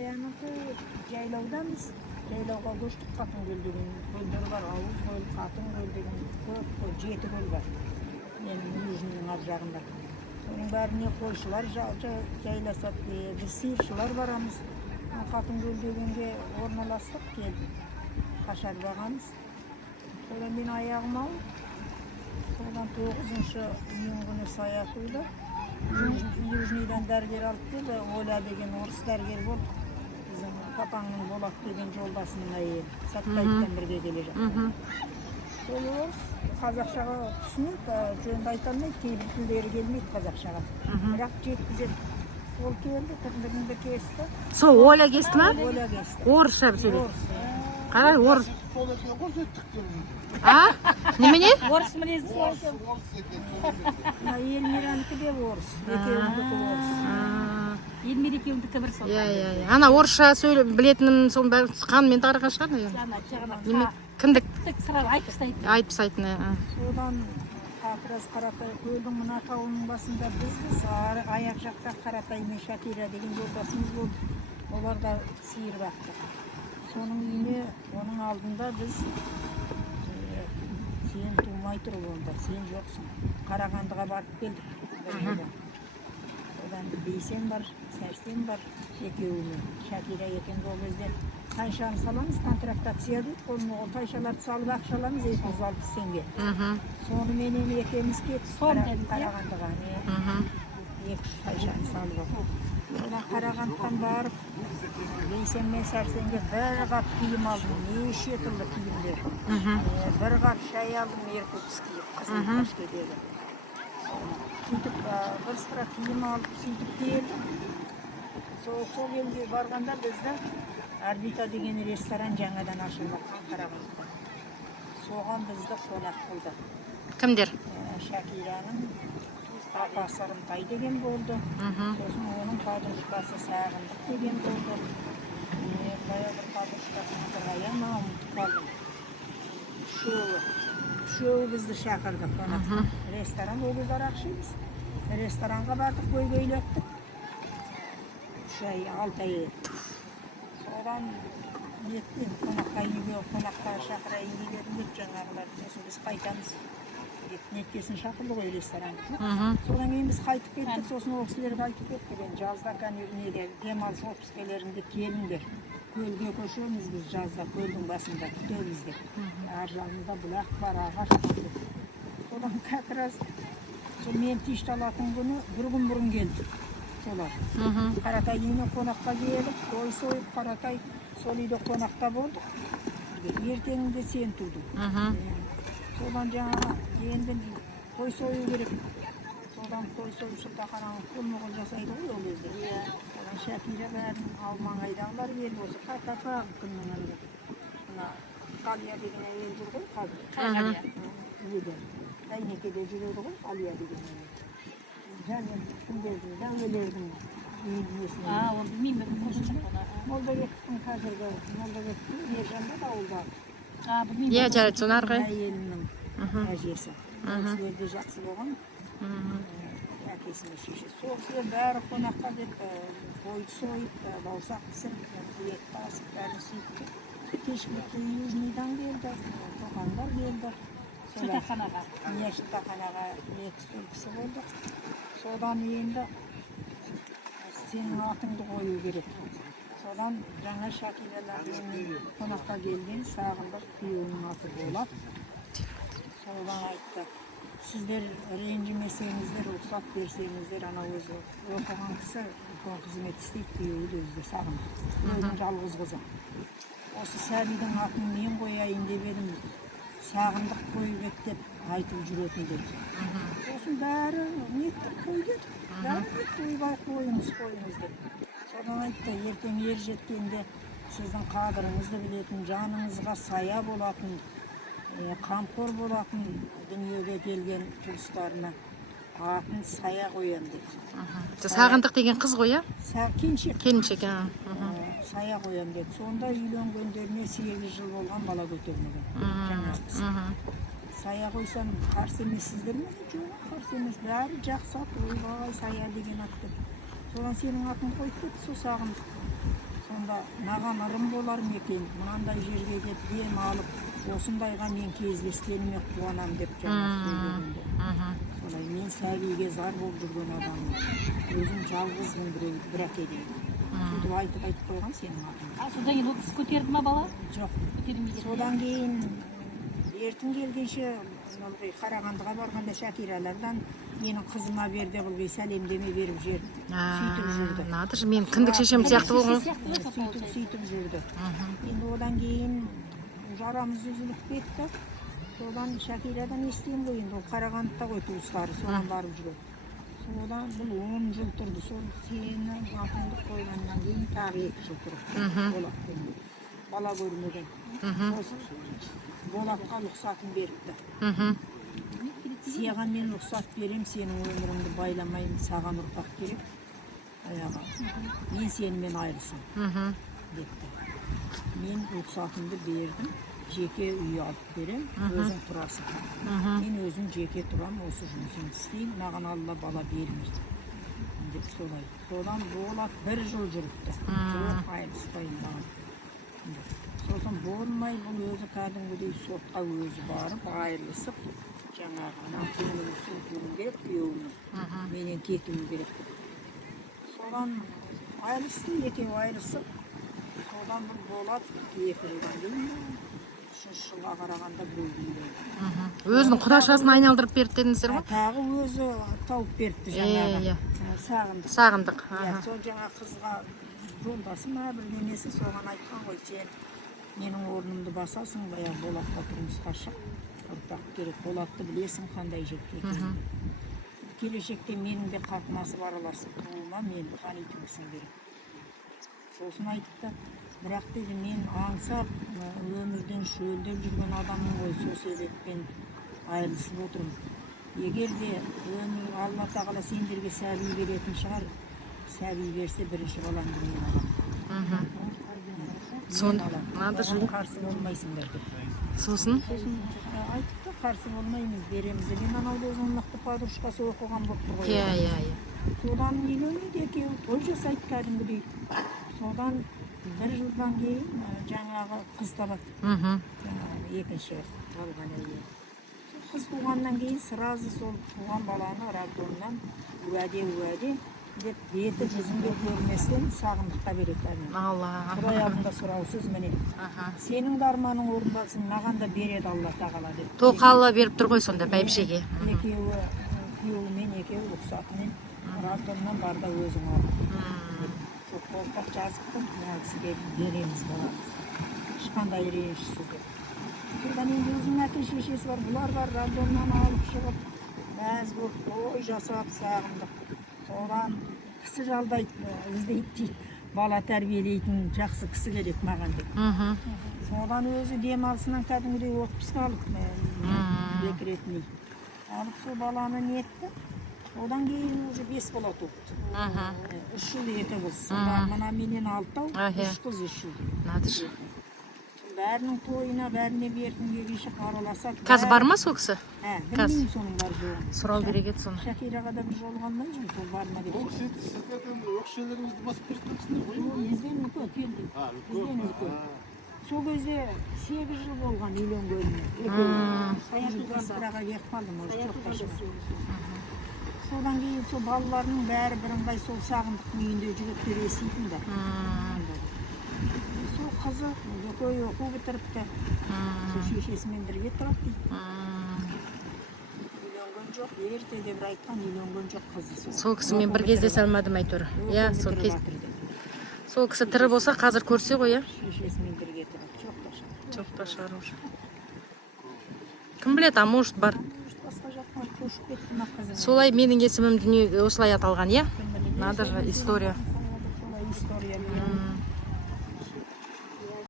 Аяныкы жайлаудамыз. Жайлауға көштік, Қатын көл деген көлдер бар. Ауыз көл, Қатын көл деген көп, 7 көл бар. Менің южының ар жағында. Соның бәріне қойшылар жайласады. Біз сиыршылар барамыз. Қатын көл дегенге орналастық, келдік. Қашар бағамыз. Содан мен аяғым ауып. Содан 9-шы июн күні саятылды. Южныйдан дәрігер алып келді. Оля деген орыс дәрігер болды. Біздің папаңның Болат деген жолдасының әйелі. Сәтпаевтан бірге келе жатты. Сол орыс қазақшаға түсінеді, жөнді айта алмайды, кейбір тілдері келмейді қазақшаға. Бірақ жеткізеді. Сол келді, тірлігіңді кесті. Сол Оля кесті ма? Оля кесті. Орысша сөйлейді. Орыс. Қарай, орыс. А? Немене? Орыс мінезі сол екен. Елмиранікі де орыс. Екеуіндікі орыс. Елмир екеуіндікі бір сол. Иә. Ана орысша сөйлеп білетінім соның бәрі қанмен тарыға шығар. Кіндік? Айтып тастайтын. Содан Қапыраз Қаратай көлдің мына тауының басында бізбіз, аяқ жақта Қаратай мен Шакира деген жолдасымыз болды. Олар да сиыр бақты. Соның үйіне, оның алдында біз сен тумай тұр онда, сен жоқсың. Қарағандыға барып келдік. Содан Бейсен бар, Сәрсен бар, екеуімен. Шакира екен ол кезде тайшаны саламыз, контрактация дейді. Ол тайшаларды салып ақшаламыз 260 теңге. Соны менен екеміз кетті Қарағандыға. 2-3 тайшаны салып алып. Содан Қарағандыдан барып, Бейсен мен Сәрсенге бір қап киім алдым, неше түрлі киімдер. Бір қап шай алдым, Иркутск киіп, қызыл Ташкедегі. Сөйтіп, бір sıra киім алып, сөйтіп келдім. Сол елге барғанда бізді Орбита деген ресторан жаңадан ашылған Қарағандыда. Соған бізді қонақ қылды. Кімдер? Шакираның апасы Рымтай деген болды. Сосын оның подружкасы Сағындық деген болды. Баяғы бір подружкасын Аяма ұмытып қалдым. Үшеуі бізді шақырды қонаққа. Ресторан ол кезде арақ ішеміз. Ресторанға бардық, көйлеттік. 3 ай, 6 ай. Содан еттен қонаққа шақырайын дегенде жаңағылар біз қайтамыз. Неткесін шақырды ғой ресторанға. Содан кейін біз қайтып кеттік, сосын ол кісілер қайтып кеттік. Жазда демалыс отпускаларында келіңдер. Көлге көшеміз біз жазда, көлдің басында күтеміз деп. Ар жағында бұлақ бар, ағаш бар. Содан как раз мен тишт алатын күні бір күн бұрын келді. Солар. Қаратай үйіне қонаққа келіп, той сойып Қаратай сол үйде қонақта болдық. Ертеңінде сен тудың. Содан жаңа енді той сою керек. Содан той сойып шылтақараның қолмығын жасайды ғой ол кезде. Содан Шакира бәрін маңайдағылар келіп осы қартапа күннің әлі. Қалия деген әйел жүр ғой қазір. Қалия. Әйнекеде жүреді ғой Қалия деген әйел. Және кімдердің, дәулелердің үйінесіне. Ол білмеймін. Молдабектің қазіргі Молдабектің Ержанда да ол бар. Иә, жарайды, соны арғы. Әйелінің әжесі. Ол кісілер де жақсы болған. Әкесінің шешесі. Сол кісілер бәрі қонаққа деп қойды сойып, бауырсақ пісіріп, ет басып, бәрін сөйтті. Кешкілікке Южныйдан келді, тоқандар келді. Шылтақанаға. Шылтақанаға 2 кісі болды. Содан енді сенің атыңды қою керек. Содан жаңа Шакиралардың қонаққа келген Сағындық күйеуінің аты Болат. Содан айтты, сіздер ренжімесеңіздер, рұқсат берсеңіздер, ана өзі оқыған кісі үлкен қызмет істейді, күйеуі де өзі Сағындық. Күйеудің жалғыз қызы. Осы сәбидің атын мен қояйын деп едім, Сағындық қойып еді деп айтып жүретін деді. Сосын бәрі неттік қой деді. Бәрі нетті ойбай қойыңыз деп. Содан айтты, ертең ер жеткенде сіздің қадіріңізді білетін, жаныңызға сая болатын, қамқор болатын дүниеге келген туыстарына атын сая қоям деді. Сағындық деген қыз ғой, иә? Келіншек. Сая қоям деді. Сонда үйленгендеріне 8 жыл болған бала көтермеген. Сая қойсам қарсы емессіздер ме? Жоқ, қарсы емес. Бәрі жақсы ат, ойбай сая деген ат деп. Содан сенің атын қойып кетті, сол Сағындық. маған ырым болар ма екен, мынандай жерге келіп дем алып, осындайға мен кездескеніме қуанам деп жаңа сөйлегенде. Солай мен сәбиге зар болып жүрген адаммын. Өзім жалғызбын бір әкеден. Сөйтіп айтып қойған сенің атың. Содан кейін ол кісі көтерді ма бала? Жоқ. Көтермейді. Содан кейін ертең келгенше Қарағандыға барғанда Шакиралардан менің қызыма берді, бұл сәлемдеме беріп жүрді. Сөйтіп жүрді. Надо же, мен кіндік шешем сияқты болған. Сөйтіп жүрді. Енді одан кейін жарамыз үзіліп кетті. Содан Шакирадан естейін ғой, енді ол Қарағандыда ғой туыстары, соған барып жүреді. Содан бұл 10 жыл тұрды. Сол сені атыңды қойғаннан кейін тағы 2 жыл тұрды. Бала көрмеген. Болатқа рұқсатын беріпті. Саған мен рұқсат берем, сенің өміріңді байламайын, саған ұрпақ керек. Аяға. Мен сенімен айырылсам. Депті. Мен рұқсатымды бердім. Жеке үй алып берем, өзің тұрасың. Мен өзім жеке тұрам, осы жұмысымды істеймін, маған Алла бала бермейді. Деп солай. Содан Болат 1 жыл жүріпті. Жоқ, айырылыспайын маған. Сосын болмай, бұл өзі кәдімгідей сотқа өзі барып, айырылысып, жаңағы көңілі суытуым керек, күйеуімнің. Менен кетуім керек. Содан айырылысты, екеуі айырылысып, содан бұл Болат 2 жылдан кейін 3 жылға қарағанда бөлінді. Өзінің құдашасын айналдырып берді дедіңіздер ғой? Тағы өзі тауып берді жаңағы. Сағындық. Сағындық. Сол жаңа қызға жолдасы ма бірдемесі соған айтқан ғой, сен менің орнымды басасың, баяғы Болатқа тұрмысқа шық, ұрпақ керек. Болатты білесің қандай жекте екенін. Келешекте менің де қатынасып араласып тұруыма мені танитынсың керек. Сосын айтыпты, бірақ деді, мен аңсап өмірден шөлдеп жүрген адаммын ғой, сол себеппен айырылысып отырмын. Егер де өмір Алла тағала сендерге сәби беретін шығар, сәби берсе бірінші балаңды мен аламын. Соған қарсы болмайсыңдар деп. Сосын айтыпты, қарсы болмаймыз, береміз. Мен анау өзінің мықты подружкасы оқыған болып тұр ғой. Содан үйленеді екеуі, той жасайды кәдімгідей. Содан 1 жылдан кейін жаңағы қыз табады. Екінші алған әйел. Қыз туғаннан кейін сразу сол туған баланы роддомнан уәде деп беті жүзінде көрместен Сағындыққа береді. Құдай алдында сұраусыз міне. Сенің де арманың орындалсын, маған да береді Алла тағала деп. Тоқалы беріп тұр ғой сонда бәйбішеге. Екеуі, күйеуімен екеуі рұқсатымен роддомнан бар да өзің ал. Сол қолтақ жазыпты, мына кісіге береміз баламыз. Ешқандай ренішсіз деп. Содан енді өзінің әке шешесі бар, бұлар бар, роддомнан алып шығып, мәз болып той жасап Сағындық. Содан кісі жалдайды, іздейді дейді, бала тәрбиелейтін жақсы кісі керек маған деп. Содан өзі демалысынан кәдімгідей отпуск алып, декретный. Алып сол баланы нетті. Одан кейін уже 5 бала туыпты. 3 жыл 2 қыз. Мына менен 6, 3 қыз 3 жыл. Надо же. Бәрінің тойына, бәріне бертін кешіп араласақ. Қазір бар ма сол кісі? Білмеймін соның бар жоғын. Сұрау керек еді соны. Шакираға да бір жолығаннан жүрмін, сол бар ма деп. Ол сіздердің өкшелеріңізді басып берсіңіздер ғой? Бізден үлкен келді. Бізден үлкен. Сол кезде 8 жыл болған үйленгеніне. Саяқтық сыраға келіп қалдым, уже жоқта шығар. Содан кейін сол балаларының бәрі бірыңғай сол Сағындықтың үйінде жүректер есейтін да. Сол қызы екеуі оқу бітіріпті. Сол шешесімен бірге тұрады дейді. Үйленген жоқ, ертеде бір айтқан үйленген жоқ қызы. Сол кісімен бір кездесе алмадым әйтеуір. Иә, сол кісі тірі болса қазір көрсе ғой, иә? Шешесімен бірге тұрады, жоқ та шығар. Жоқ та шығар уже. Кім біледі, а может бар. Басқа жақтан көшіп кетті ма қызы. Солай менің есімім дүние осылай аталған, иә? Надо же, история. Солай история.